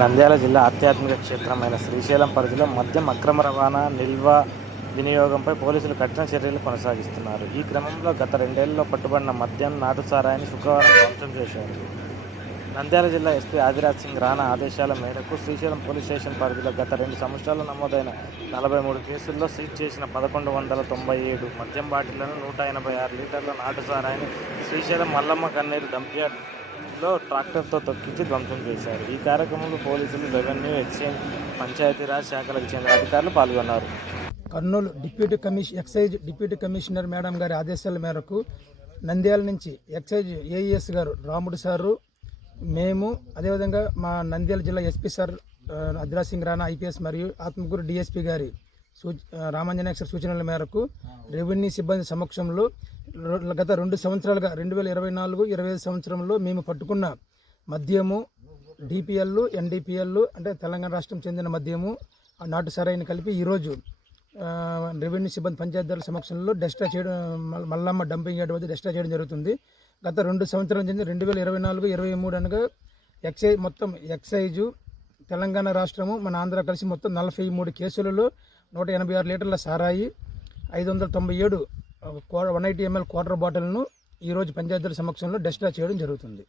నంద్యాల జిల్లా ఆధ్యాత్మిక క్షేత్రమైన శ్రీశైలం పరిధిలో మద్యం అక్రమ రవాణా, నిల్వ, వినియోగంపై పోలీసులు కఠిన చర్యలు కొనసాగిస్తున్నారు. ఈ క్రమంలో గత 2 ఏళ్లలో పట్టుబడిన మద్యం, నాటు సారాయిని శుక్రవారం ధ్వంసం చేశారు. నంద్యాల జిల్లా ఎస్పీ ఆదిరాజ్ సింగ్ రాణా ఆదేశాల మేరకు శ్రీశైలం పోలీస్ స్టేషన్ పరిధిలో గత 2 సంవత్సరాల్లో నమోదైన 43 కేసుల్లో సీజ్ చేసిన 1197 మద్యం బాటిళ్లను, 186 లీటర్ల నాటు సారాయిని శ్రీశైలం మల్లమ్మ కన్నీరు డంప్యార్డ్లో ట్రాక్టర్తో తొక్కించి ధ్వంసం చేశారు. ఈ కార్యక్రమంలో పోలీసులు, రెవెన్యూ, ఎక్సైజ్, పంచాయతీరాజ్ శాఖలకు చెందిన అధికారులు పాల్గొన్నారు. Kurnool excise deputy commissioner madam గారి ఆదేశాల మేరకు నంద్యాల నుంచి ఎక్సైజ్ ఏఈఎస్ గారు రాముడు సారు, మేము అదేవిధంగా మా నంద్యాల జిల్లా SP sir Adiraj Singh Rana IPS మరియు ఆత్మకూరు డిఎస్పీ గారి రామాంజనేశ్వర సూచనల మేరకు రెవెన్యూ సిబ్బంది సమక్షంలో గత 2 సంవత్సరాలుగా 2024-25 సంవత్సరంలో మేము పట్టుకున్న మద్యము, డిపిఎల్, ఎన్డిపిఎల్ అంటే తెలంగాణ రాష్ట్రం చెందిన మద్యము, నాటు సారాయిని కలిపి ఈరోజు రెవెన్యూ సిబ్బంది పంచాయతీరాజ్ సమక్షంలో డెస్ట్రా చేయడం, మల్లమ్మ డంపింగ్ యార్డ్ వద్ద డెస్ట్రా చేయడం జరుగుతుంది. గత 2 సంవత్సరాల నుంచి 2024-23 అనగా ఎక్సైజు తెలంగాణ రాష్ట్రము మన ఆంధ్ర కలిసి మొత్తం 43 కేసులలో 186 లీటర్ల సారాయి, 597 180 ml క్వార్టర్ బాటిల్ను ఈరోజు పంచాయతీరాజ్ సమక్షంలో డెస్ట్రా చేయడం జరుగుతుంది.